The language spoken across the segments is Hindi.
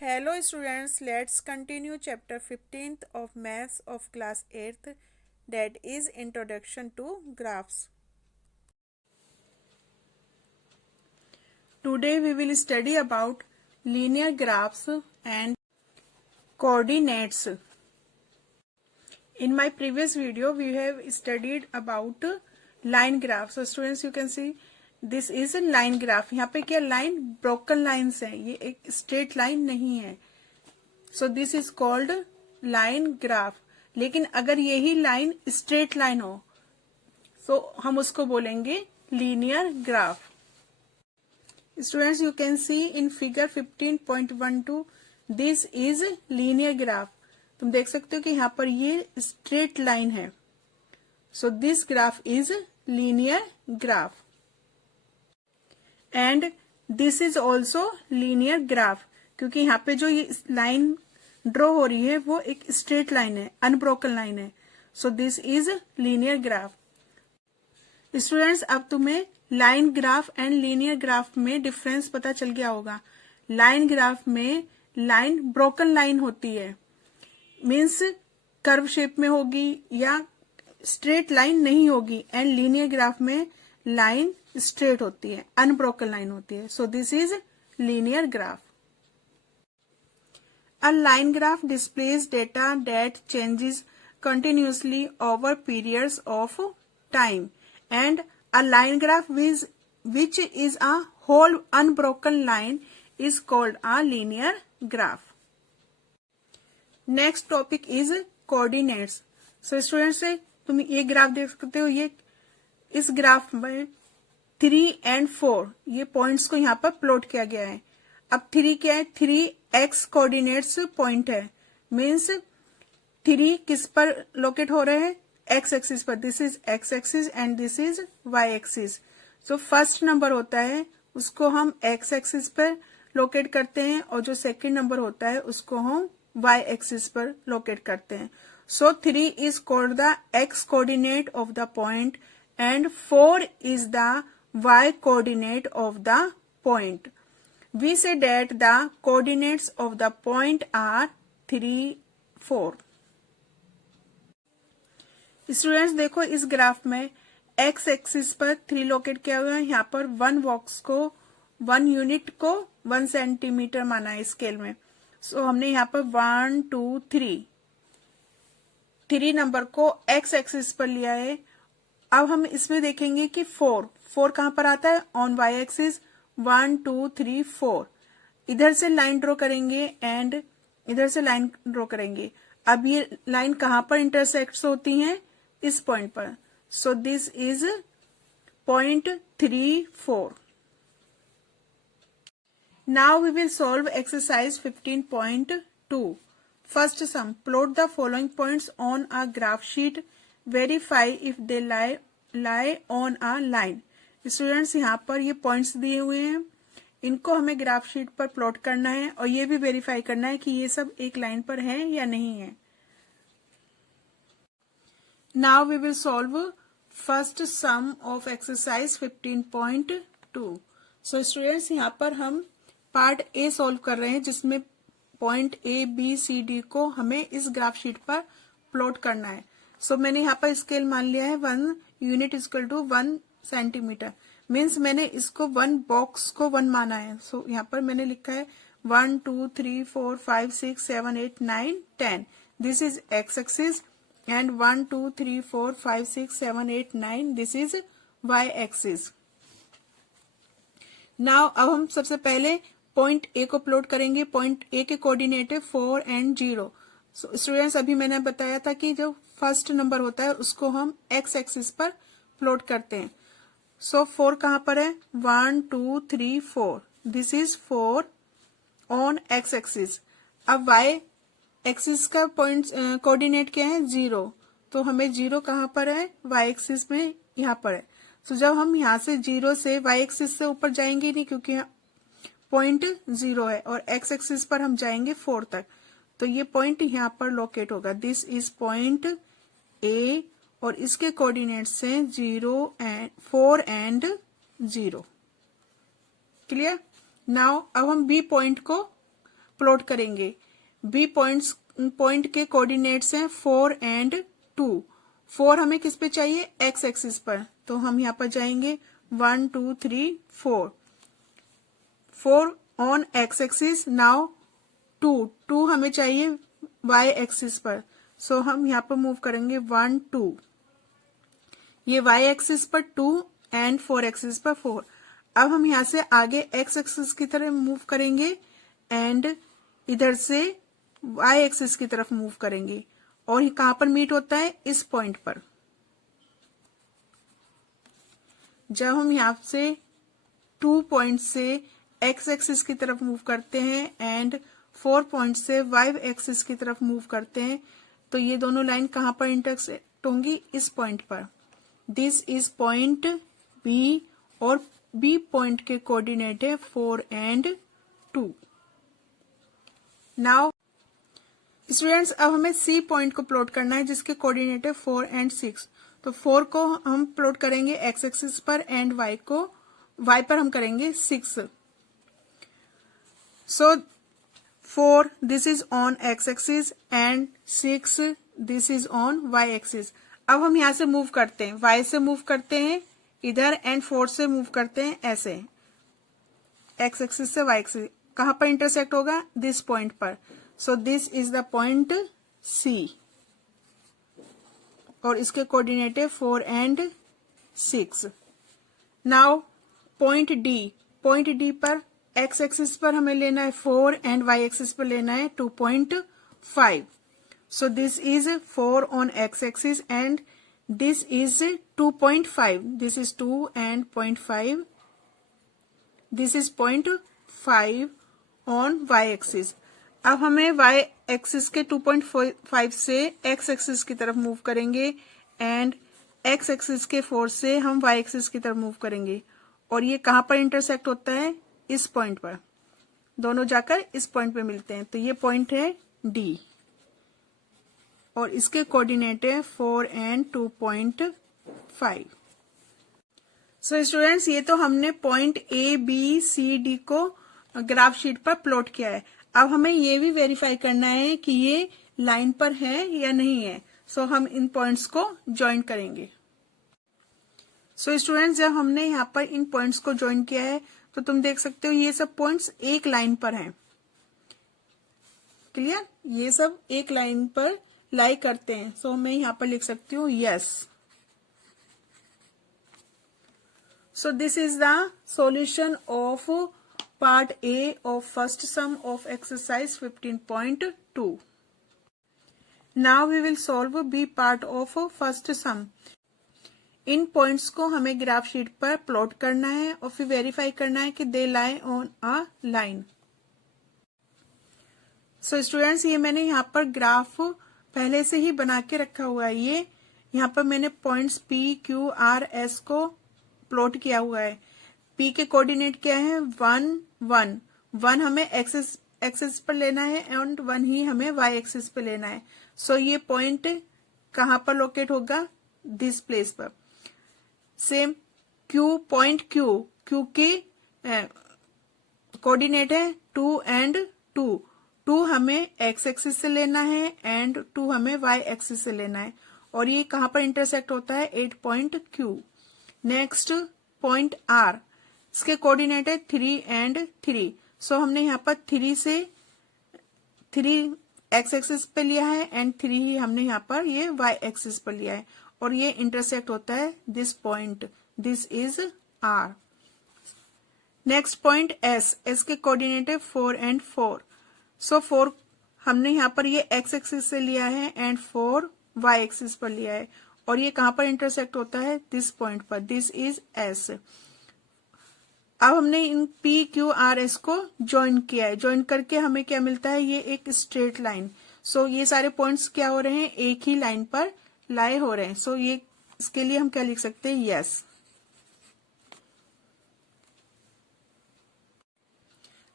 Hello students, let's continue chapter 15th of Maths of class 8th, that is Introduction to Graphs. Today we will study about linear graphs and coordinates. In my previous video we have studied about line graph. So students, you can see this is a line graph. यहाँ पे क्या लाइन ब्रोकन लाइन्स है, ये एक स्ट्रेट लाइन नहीं है. सो this is called line graph. लेकिन अगर यही लाइन स्ट्रेट लाइन हो तो हम उसको बोलेंगे linear graph. Students, you can see in figure 15.12 this is linear graph. तुम देख सकते हो कि यहाँ पर ये स्ट्रेट लाइन है. So this graph is linear graph and this is also linear graph, क्योंकि यहाँ पे जो ये लाइन ड्रॉ हो रही है वो एक स्ट्रेट लाइन है, अनब्रोकन लाइन है. सो this is linear graph. Students, अब तुम्हें line graph and linear graph में डिफरेंस पता चल गया होगा. लाइन ग्राफ में लाइन ब्रोकन लाइन होती है, मीन्स कर्व शेप में होगी या स्ट्रेट लाइन नहीं होगी. एंड लीनियर ग्राफ में लाइन स्ट्रेट होती है, अनब्रोकन लाइन होती है. सो this is linear graph. A line graph displays data that changes continuously over periods of time, and a line graph which is a whole unbroken line is called a linear graph. Next topic is coordinates. So students, तुम ये ग्राफ देख सकते हो. ये इस ग्राफ में 3 and 4 ये पॉइंट्स को यहाँ पर प्लॉट किया गया है. अब 3 क्या है? 3 x कोऑर्डिनेट्स पॉइंट है, मीन्स 3 किस पर लोकेट हो रहे हैं? x एक्सिस पर. This is x axis and this is y axis. So first number होता है उसको हम x एक्सिस पर लोकेट करते हैं, और जो सेकंड नंबर होता है उसको हम y एक्सिस पर लोकेट करते हैं. सो 3 is called the x coordinate of the point and 4 is the y coordinate of the point. We say that the coordinates of the point are 3, 4. Students देखो, इस ग्राफ में x एक्सिस पर 3 लोकेट किया हुआ है. यहाँ पर 1 बॉक्स को 1 यूनिट को 1 सेंटीमीटर माना है स्केल में. सो हमने यहाँ पर 1 2 3 नंबर को x एक्सिस पर लिया है. अब हम इसमें देखेंगे कि 4 कहाँ पर आता है? On y axis. 1 2 3 4 इधर से लाइन ड्रॉ करेंगे एंड इधर से लाइन ड्रॉ करेंगे. अब ये लाइन कहां पर इंटरसेक्ट होती हैं? इस पॉइंट पर. So this is point 3 4. Now we will solve exercise 15.2. First sum. Plot the following points on a graph sheet. Verify if they lie on a line. Students, यहाँ पर ये पॉइंट्स दिए हुए हैं, इनको हमें ग्राफ शीट पर प्लॉट करना है और ये भी वेरीफाई करना है कि ये सब एक लाइन पर है या नहीं है. Now we will solve first sum of exercise 15.2. So students, यहाँ पर हम पार्ट ए सॉल्व कर रहे हैं, जिसमें point A B C D को हमें इस ग्राफ शीट पर प्लॉट करना है. सो मैंने यहाँ पर स्केल मान लिया है 1 unit equal to 1 centimetre. Means मैंने इसको 1 बॉक्स को 1 माना है. सो यहाँ पर मैंने लिखा है 1 2 3 4 5 6 7 8 9 10. This is x axis and 1 2 3 4 5 6 7 8 9 this is y axis. Now अब हम सबसे पहले पॉइंट ए को प्लॉट करेंगे. पॉइंट ए के कोऑर्डिनेट है 4 and 0. सो स्टूडेंट्स, अभी मैंने बताया था कि जो फर्स्ट नंबर होता है उसको हम x एक्सिस पर प्लॉट करते हैं. सो 4 कहां पर है? 1 2 3 4. This is 4 on x axis. अब y एक्सिस का पॉइंट कोऑर्डिनेट क्या है? 0. तो हमें 0 कहां पर है? y एक्सिस में यहाँ पर है. सो जब हम यहाँ से 0 से y एक्सिस से ऊपर जाएंगे नहीं, क्योंकि पॉइंट 0 है, और x एक्सिस पर हम जाएंगे 4 तक, तो ये पॉइंट यहाँ पर लोकेट होगा. दिस इज पॉइंट A और इसके कोऑर्डिनेट्स हैं 4 and 0. क्लियर? नाउ अब हम बी पॉइंट को प्लॉट करेंगे। बी पॉइंट के कोऑर्डिनेट्स हैं 4 एंड 2। 4 हमें किस पे चाहिए, एक्स एक्सिस पर, तो हम यहाँ पर जाएंगे 1 2 3 4। 4 ऑन एक्स एक्सिस। नाउ 2 हमें चाहिए वाई एक्सिस पर, सो हम यहाँ पर मूव करेंगे 1 2। ये वाई एक्सिस पर 2 एंड 4 एक्सिस पर 4। अब हम यहाँ से आगे एक्स एक्सिस की तरफ मूव करेंगे एंड इधर से वाई एक्सिस की तरफ मूव करेंगे, और ये कहां पर मीट होता है, इस पॉइंट पर। जब हम यहाँ से 2 पॉइंट से एक्स एक्सिस की तरफ मूव करते हैं एंड 4 पॉइंट से वाई एक्सिस की तरफ मूव करते हैं, तो ये दोनों लाइन कहां पर इंटरसेक्ट होंगी, इस पॉइंट पर। दिस इज पॉइंट बी, और बी पॉइंट के कोऑर्डिनेट है 4 एंड 2। नाउ स्टूडेंट्स, अब हमें सी पॉइंट को प्लॉट करना है जिसके कोऑर्डिनेट है 4 एंड 6। तो 4 को हम प्लॉट करेंगे एक्स एक्सिस पर एंड वाई पर हम करेंगे 6। So 4 this is on x axis and 6 this is on y axis. अब हम यहां से मूव करते हैं, वाई से मूव करते हैं इधर एंड 4 से मूव करते हैं ऐसे, एक्स एक्सिस से वाई एक्सिस। कहां पर इंटरसेक्ट होगा, दिस पॉइंट पर। So this is the point C, और इसके कोऑर्डिनेट है 4 एंड 6। नाउ पॉइंट डी पर एक्स एक्सिस पर हमें लेना है 4 एंड वाई एक्सिस पर लेना है 2.5। So this is 4 on x axis and this is 2.5। This is 2 and 0.5। This is 0.5 on y axis. अब हमें वाई एक्सिस के 2.5 से एक्स एक्सिस की तरफ मूव करेंगे एंड एक्स एक्सिस के 4 से हम वाई एक्सिस की तरफ मूव करेंगे, और ये कहां पर इंटरसेक्ट होता है, इस पॉइंट पर। दोनों जाकर इस पॉइंट पे मिलते हैं, तो ये पॉइंट है डी, और इसके कोऑर्डिनेट है 4 एंड 2.5। सो स्टूडेंट्स, ये तो हमने point A B C D को ग्राफ शीट पर प्लॉट किया है। अब हमें ये भी वेरीफाई करना है कि ये लाइन पर है या नहीं है। सो हम इन पॉइंट्स को ज्वाइन करेंगे। सो स्टूडेंट्स, जब हमने यहाँ पर इन पॉइंट्स को ज्वाइन किया है तो तुम देख सकते हो ये सब पॉइंट्स एक लाइन पर हैं। क्लियर, ये सब एक लाइन पर लाई करते हैं। सो मैं यहाँ पर लिख सकती हूँ yes. So this is the solution of part A of first sum of exercise 15.2। Now we will solve B part of first sum. इन पॉइंट्स को हमें ग्राफ शीट पर प्लॉट करना है और फिर वेरीफाई करना है कि they lie on a line. So students, ये मैंने यहाँ पर ग्राफ पहले से ही बना के रखा हुआ है। ये यहाँ पर मैंने points P Q R S को प्लॉट किया हुआ है। पी के कोऑर्डिनेट क्या है, 1 1 1 हमें एक्सिस पर लेना है एंड 1 ही हमें वाई एक्सिस पे लेना है। सो ये पॉइंट कहां पर लोकेट होगा, दिस प्लेस पर। सेम पॉइंट क्यू के कोऑर्डिनेट है 2 एंड 2। 2 हमें एक्स एक्सिस से लेना है एंड 2 हमें वाई एक्सिस से लेना है, और ये कहां पर इंटरसेक्ट होता है, 8 point Q. Next point R, इसके कोऑर्डिनेट है 3 एंड 3। सो हमने यहाँ पर 3 एक्स एक्सिस पे लिया है एंड 3 ही हमने यहाँ पर ये वाई एक्सिस पर लिया है, और ये इंटरसेक्ट होता है this point. This is R. Next point S के कोऑर्डिनेट है 4 एंड 4। सो 4 हमने यहाँ पर ये एक्स एक्सिस से लिया है एंड 4 वाई एक्सिस पर लिया है, और ये कहां पर इंटरसेक्ट होता है, दिस पॉइंट पर। This is S. अब हमने in P Q R S को ज्वाइन किया है। ज्वाइन करके हमें क्या मिलता है, ये एक स्ट्रेट लाइन। सो ये सारे पॉइंट्स क्या हो रहे हैं, एक ही लाइन पर लाए हो रहे हैं। सो ये इसके लिए हम क्या लिख सकते हैं, yes.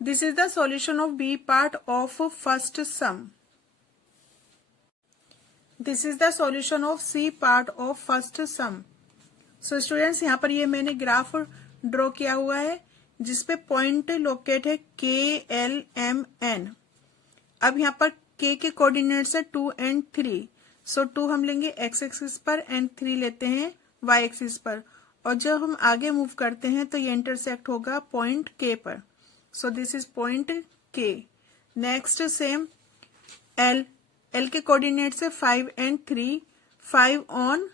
This is the solution of B part of first sum. This is the solution of C part of first sum. So students, यहाँ पर ये मैंने ग्राफ ड्रॉ किया हुआ है जिसपे पॉइंट लोकेट है के एल एम एन। अब यहाँ पर k के कोऑर्डिनेट्स है 2 and 3, सो 2 हम लेंगे x एक्सिस पर एंड 3 लेते हैं y एक्सिस पर, और जब हम आगे मूव करते हैं तो ये इंटरसेक्ट होगा पॉइंट k पर, so this is point k। Next same l के कोऑर्डिनेट्स है 5 and 3, 5 on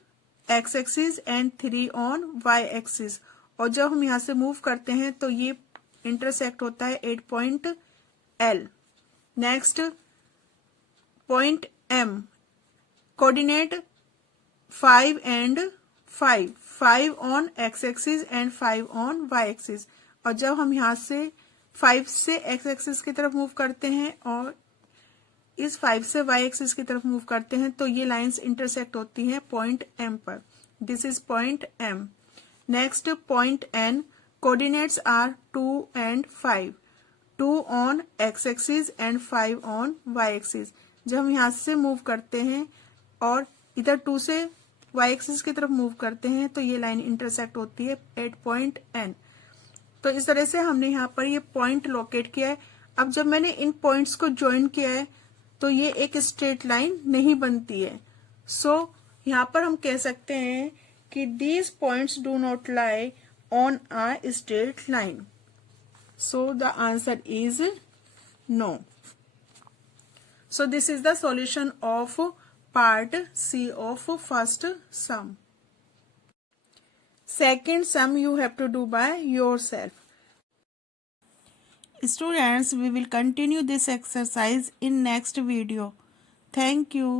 x axis and 3 on y axis, और जब हम यहाँ से मूव करते हैं तो ये इंटरसेक्ट होता है 8 point l। Next point m, coordinate 5 and 5, 5 on x axis and 5 on y axis, और जब हम यहाँ से 5 से x एक्सिस की तरफ मूव करते हैं और इस 5 से y एक्सिस की तरफ मूव करते हैं तो ये लाइंस इंटरसेक्ट होती हैं पॉइंट m पर, this is point m। Next point n, coordinates are 2 and 5, 2 on x axis and 5 on y axis, जब हम यहाँ से मूव करते हैं और इधर 2 से y एक्सिस की तरफ मूव करते हैं तो ये लाइन इंटरसेक्ट होती है एट पॉइंट n। तो इस तरह से हमने यहाँ पर ये पॉइंट लोकेट किया है। अब जब मैंने इन पॉइंट्स को ज्वाइन किया है तो ये एक स्ट्रेट लाइन नहीं बनती है, सो यहाँ पर हम कह सकते हैं कि these points do not lie on a straight line, so the answer is no. So this is the solution of part C of first sum. Second sum you have to do by yourself. Students, we will continue this exercise in next video. Thank you.